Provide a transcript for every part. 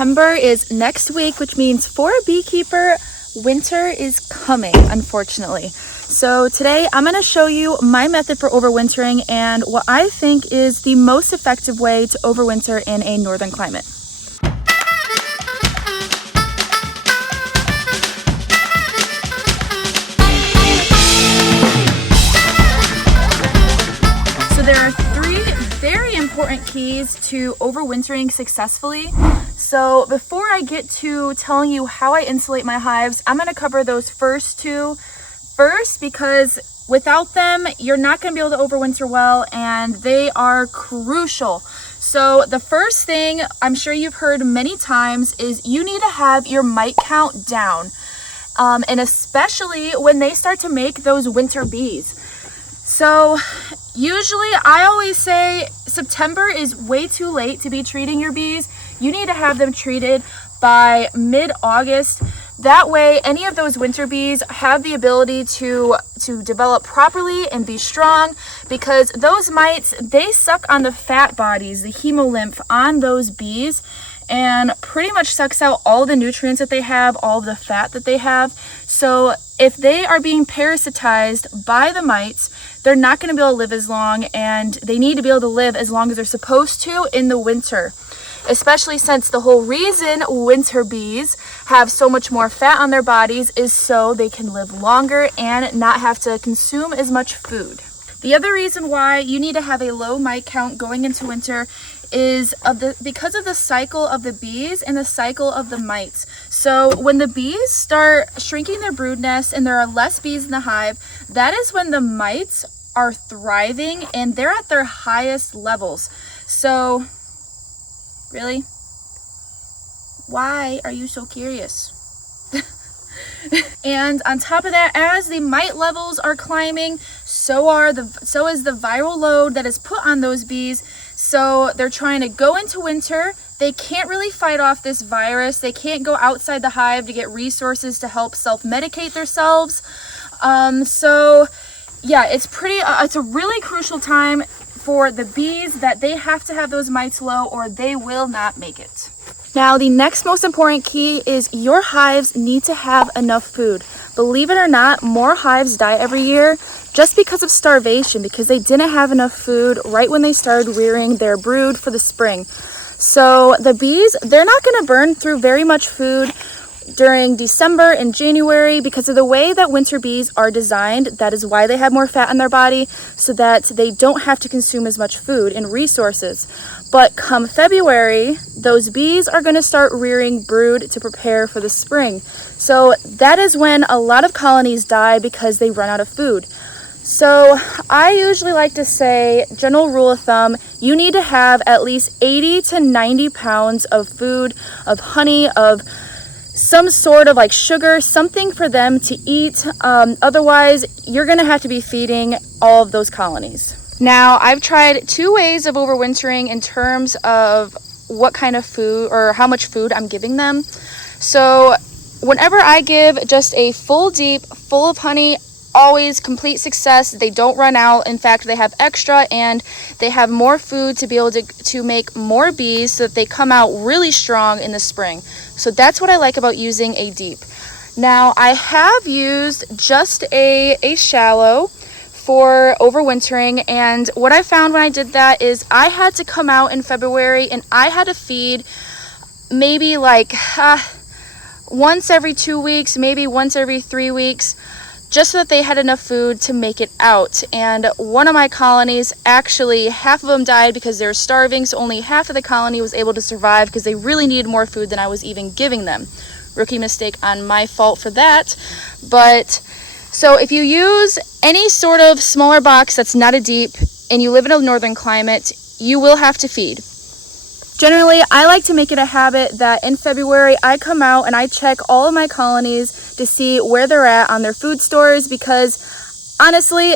September is next week, which means for a beekeeper, winter is coming, unfortunately. So today I'm going to show you my method for overwintering and what I think is the most effective way to overwinter in a northern climate. So there are three very important keys to overwintering successfully. So before I get to telling you how I insulate my hives, I'm going to cover those first two first, because without them, you're not going to be able to overwinter well, and they are crucial. So the first thing I'm sure you've heard many times is you need to have your mite count down, and especially when they start to make those winter bees. So usually I always say September is way too late to be treating your bees. You need to have them treated by mid-August. That way, any of those winter bees have the ability to develop properly and be strong, because those mites, they suck on the fat bodies, the hemolymph on those bees, and pretty much sucks out all the nutrients that they have, all of the fat that they have. So if they are being parasitized by the mites, they're not going to be able to live as long, and they need to be able to live as long as they're supposed to in the winter. Especially since the whole reason winter bees have so much more fat on their bodies is so they can live longer and not have to consume as much food. The other reason why you need to have a low mite count going into winter is because of the cycle of the bees and the cycle of the mites. So when the bees start shrinking their brood nest and there are less bees in the hive, that is when the mites are thriving and they're at their highest levels. So really? Why are you so curious? And on top of that, as the mite levels are climbing, so is the viral load that is put on those bees. So they're trying to go into winter. They can't really fight off this virus. They can't go outside the hive to get resources to help self-medicate themselves. So yeah, it's a really crucial time for the bees that they have to have those mites low or they will not make it. Now, the next most important key is your hives need to have enough food. Believe it or not, more hives die every year just because of starvation, because they didn't have enough food right when they started rearing their brood for the spring. So the bees, they're not going to burn through very much food during December and January because of the way that winter bees are designed. That is why they have more fat on their body, so that they don't have to consume as much food and resources. But come February, those bees are going to start rearing brood to prepare for the spring. So that is when a lot of colonies die because they run out of food. So I usually like to say, general rule of thumb, you need to have at least 80 to 90 pounds of food, of honey, of some sort of like sugar, something for them to eat. Otherwise, you're going to have to be feeding all of those colonies. Now, I've tried two ways of overwintering in terms of what kind of food or how much food I'm giving them. So whenever I give just a full deep, full of honey, always complete success. They don't run out. In fact, they have extra and they have more food to be able to make more bees so that they come out really strong in the spring. So that's what I like about using a deep. Now, I have used just a shallow for overwintering, and what I found when I did that is I had to come out in February and I had to feed maybe like once every 2 weeks, maybe once every 3 weeks, just so that they had enough food to make it out. And one of my colonies, actually half of them died because they were starving, so only half of the colony was able to survive because they really needed more food than I was even giving them. Rookie mistake on my fault for that. But so if you use any sort of smaller box that's not a deep and you live in a northern climate, you will have to feed. Generally, I like to make it a habit that in February, I come out and I check all of my colonies to see where they're at on their food stores, because honestly,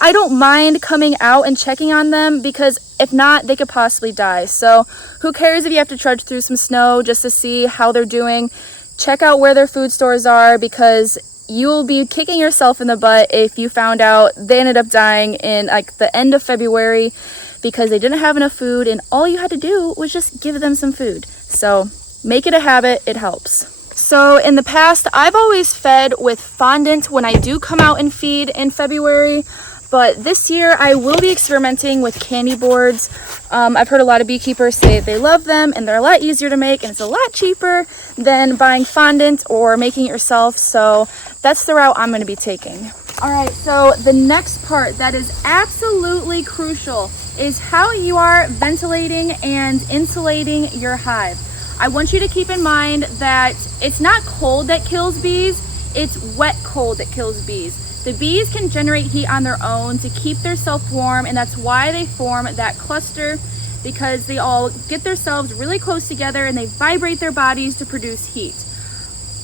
I don't mind coming out and checking on them, because if not, they could possibly die. So who cares if you have to trudge through some snow just to see how they're doing? Check out where their food stores are, because you will be kicking yourself in the butt if you found out they ended up dying in like the end of February because they didn't have enough food and all you had to do was just give them some food. So Make it a habit, it helps. So in the past, I've always fed with fondant when I do come out and feed in February, but this year I will be experimenting with candy boards. I've heard a lot of beekeepers say they love them and they're a lot easier to make and it's a lot cheaper than buying fondant or making it yourself. So that's the route I'm going to be taking. All right, so the next part that is absolutely crucial is how you are ventilating and insulating your hive. I want you to keep in mind that it's not cold that kills bees, it's wet cold that kills bees. The bees can generate heat on their own to keep themselves warm, and that's why they form that cluster, because they all get themselves really close together and they vibrate their bodies to produce heat.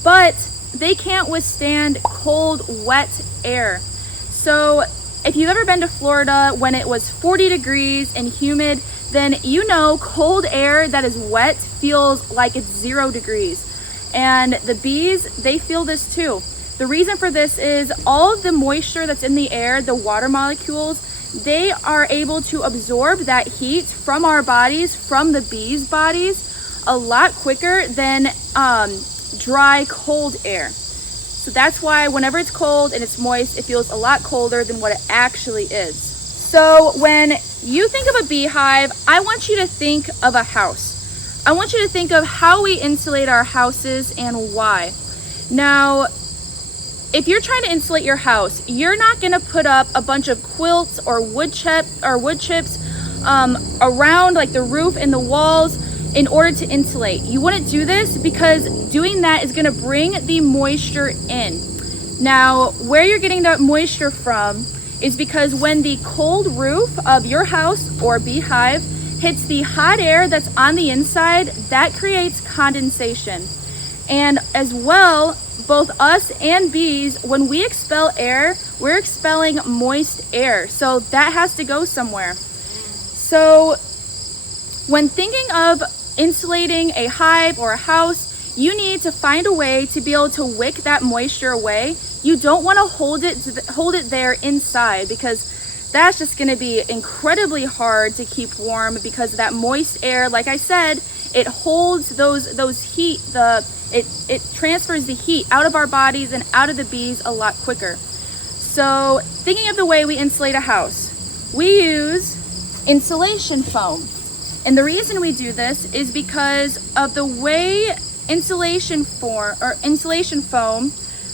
But they can't withstand cold, wet air. So if you've ever been to Florida when it was 40 degrees and humid, then you know cold air that is wet feels like it's 0 degrees. And the bees, they feel this too. The reason for this is all of the moisture that's in the air, the water molecules, they are able to absorb that heat from our bodies, from the bees' bodies, a lot quicker than dry, cold air. So that's why whenever it's cold and it's moist, it feels a lot colder than what it actually is. So when you think of a beehive, I want you to think of a house. I want you to think of how we insulate our houses and why. Now, if you're trying to insulate your house, you're not going to put up a bunch of quilts or wood chips around like the roof and the walls in order to insulate. You wouldn't do this because doing that is going to bring the moisture in. Now, where you're getting that moisture from is because when the cold roof of your house or beehive hits the hot air that's on the inside, that creates condensation. And as well, both us and bees, when we expel air, we're expelling moist air. So that has to go somewhere. So when thinking of insulating a hive or a house, you need to find a way to be able to wick that moisture away. You don't want to hold it there inside, because that's just going to be incredibly hard to keep warm, because that moist air, like I said, it holds those heat, it transfers the heat out of our bodies and out of the bees a lot quicker. So thinking of the way we insulate a house, we use insulation foam. And the reason we do this is because of the way insulation foam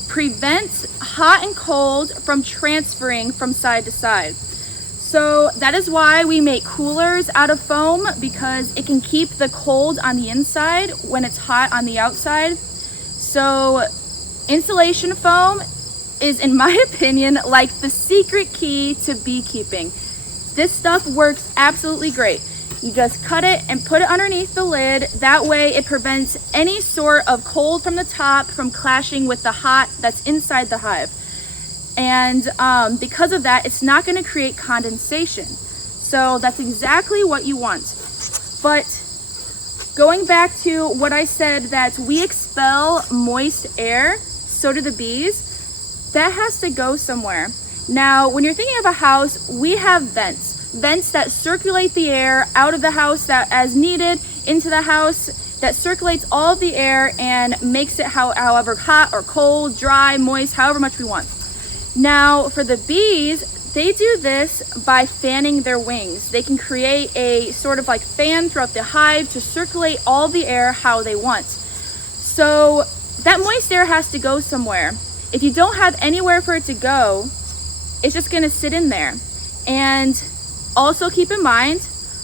prevents hot and cold from transferring from side to side. So that is why we make coolers out of foam, because it can keep the cold on the inside when it's hot on the outside. So insulation foam is, in my opinion, like the secret key to beekeeping. This stuff works absolutely great. You just cut it and put it underneath the lid. That way it prevents any sort of cold from the top from clashing with the hot that's inside the hive. And because of that, it's not going to create condensation. So that's exactly what you want. But going back to what I said, that we expel moist air, so do the bees, that has to go somewhere. Now, when you're thinking of a house, we have vents that circulate the air out of the house that as needed into the house, that circulates all of the air and makes it however hot or cold, dry, moist, however much we want. Now for the bees, they do this by fanning their wings. They can create a sort of like fan throughout the hive to circulate all the air how they want. So that moist air has to go somewhere. If you don't have anywhere for it to go, it's just going to sit in there. And also keep in mind,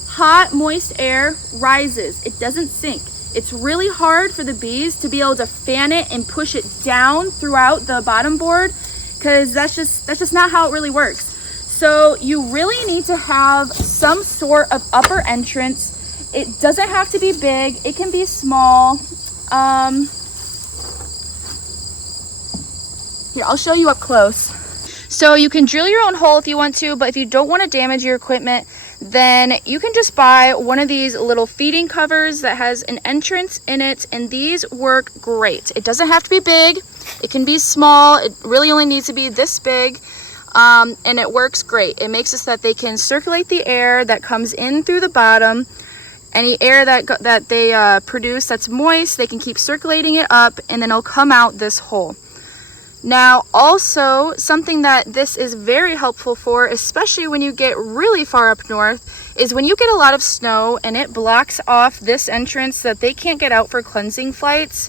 hot, moist air rises. It doesn't sink. It's really hard for the bees to be able to fan it and push it down throughout the bottom board, because that's just not how it really works. So you really need to have some sort of upper entrance. It doesn't have to be big. It can be small. Here, I'll show you up close. So you can drill your own hole if you want to, but if you don't want to damage your equipment, then you can just buy one of these little feeding covers that has an entrance in it, and these work great. It doesn't have to be big. It can be small. It really only needs to be this big, and it works great. It makes it so that they can circulate the air that comes in through the bottom, Any air that they produce that's moist, they can keep circulating it up, and then it'll come out this hole. Now, also, something that this is very helpful for, especially when you get really far up north, is when you get a lot of snow and it blocks off this entrance so that they can't get out for cleansing flights.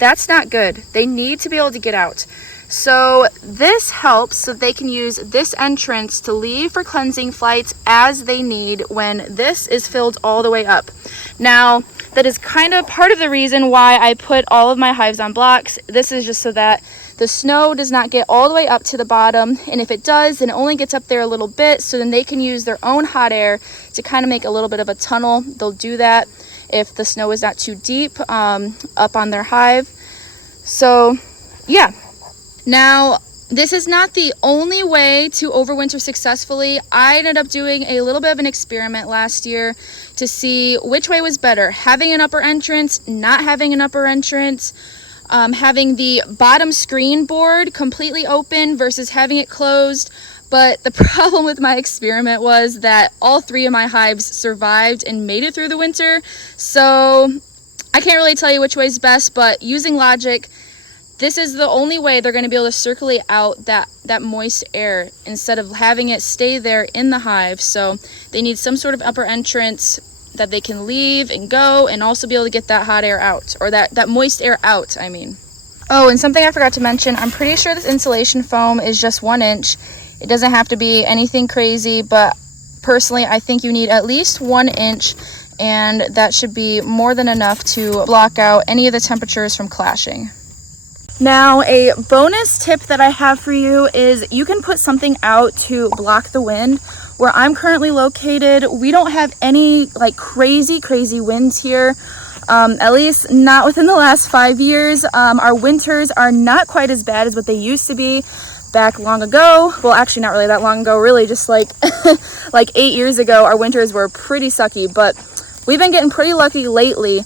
That's not good. They need to be able to get out. So this helps so they can use this entrance to leave for cleansing flights as they need when this is filled all the way up. Now, that is kind of part of the reason why I put all of my hives on blocks. This is just so that the snow does not get all the way up to the bottom, and if it does, then it only gets up there a little bit, so then they can use their own hot air to kind of make a little bit of a tunnel. They'll do that if the snow is not too deep up on their hive. So yeah. Now, this is not the only way to overwinter successfully. I ended up doing a little bit of an experiment last year to see which way was better, having an upper entrance, not having an upper entrance, having the bottom screen board completely open versus having it closed. But the problem with my experiment was that all 3 of my hives survived and made it through the winter. So I can't really tell you which way is best, but using logic, this is the only way they're going to be able to circulate out that moist air instead of having it stay there in the hive. So they need some sort of upper entrance that they can leave and go, and also be able to get that hot air out, or that moist air out, I mean. Oh, and something I forgot to mention, I'm pretty sure this insulation foam is just 1 inch. It doesn't have to be anything crazy, but personally I think you need at least 1 inch, and that should be more than enough to block out any of the temperatures from clashing. Now, a bonus tip that I have for you is you can put something out to block the wind. Where I'm currently located, we don't have any like crazy winds here, at least not within the last 5 years. Our winters are not quite as bad as what they used to be back long ago. Well, actually not really that long ago, really just like like 8 years ago, our winters were pretty sucky, but we've been getting pretty lucky lately.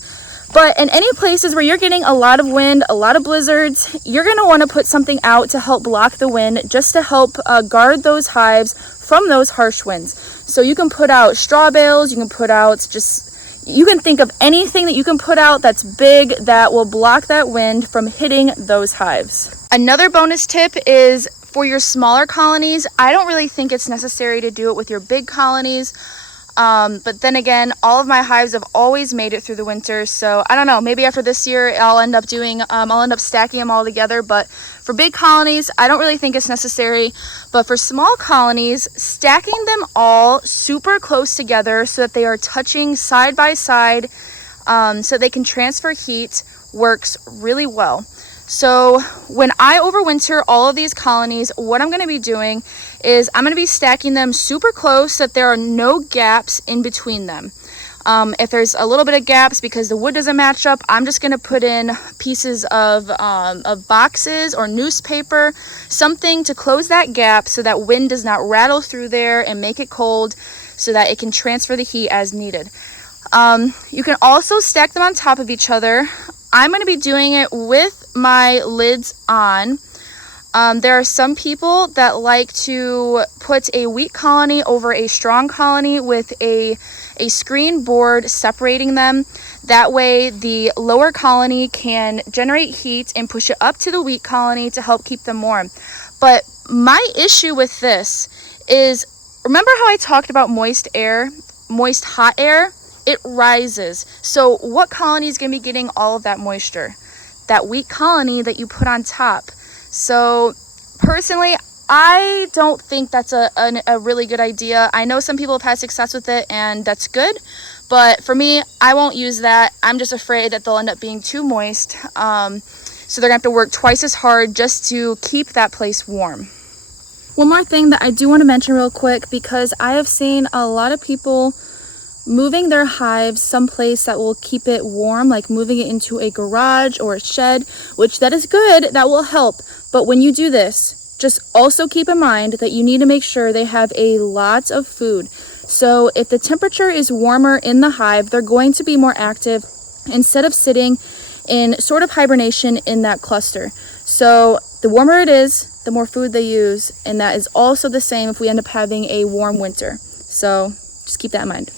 But in any places where you're getting a lot of wind, a lot of blizzards, you're going to want to put something out to help block the wind, just to help guard those hives from those harsh winds. So you can put out straw bales, you can put out you can think of anything that you can put out that's big that will block that wind from hitting those hives. Another bonus tip is for your smaller colonies. I don't really think it's necessary to do it with your big colonies. But then again, all of my hives have always made it through the winter. So I don't know, maybe after this year, I'll end up stacking them all together. But for big colonies, I don't really think it's necessary. But for small colonies, stacking them all super close together so that they are touching side by side, so they can transfer heat, works really well. So when I overwinter all of these colonies, what I'm going to be doing is I'm going to be stacking them super close so that there are no gaps in between them. If there's a little bit of gaps because the wood doesn't match up, I'm just going to put in pieces of boxes or newspaper, something to close that gap so that wind does not rattle through there and make it cold, so that it can transfer the heat as needed. You can also stack them on top of each other. I'm going to be doing it with my lids on. There are some people that like to put a weak colony over a strong colony with a screen board separating them. That way the lower colony can generate heat and push it up to the weak colony to help keep them warm. But my issue with this is, remember how I talked about moist hot air? It rises. So what colony is going to be getting all of that moisture? That weak colony that you put on top. So personally, I don't think that's a really good idea. I know some people have had success with it, and that's good. But for me, I won't use that. I'm just afraid that they'll end up being too moist. So they're going to have to work twice as hard just to keep that place warm. One more thing that I do want to mention real quick, because I have seen a lot of people moving their hives someplace that will keep it warm, like moving it into a garage or a shed, which that is good, that will help. But when you do this, just also keep in mind that you need to make sure they have a lot of food. So if the temperature is warmer in the hive, they're going to be more active instead of sitting in sort of hibernation in that cluster. So the warmer it is, the more food they use, and that is also the same if we end up having a warm winter. So just keep that in mind.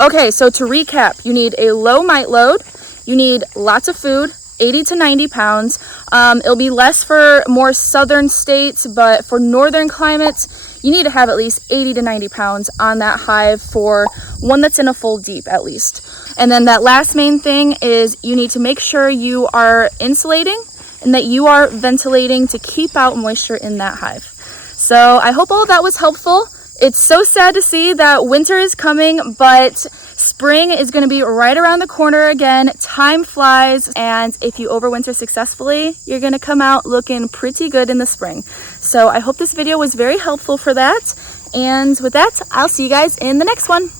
Okay, so to recap, you need a low mite load, you need lots of food, 80 to 90 pounds. It'll be less for more southern states, but for northern climates, you need to have at least 80 to 90 pounds on that hive for one that's in a full deep at least. And then that last main thing is you need to make sure you are insulating and that you are ventilating to keep out moisture in that hive. So I hope all of that was helpful. It's so sad to see that winter is coming, but spring is going to be right around the corner again. Time flies, and if you overwinter successfully, you're going to come out looking pretty good in the spring. So I hope this video was very helpful for that. And with that, I'll see you guys in the next one.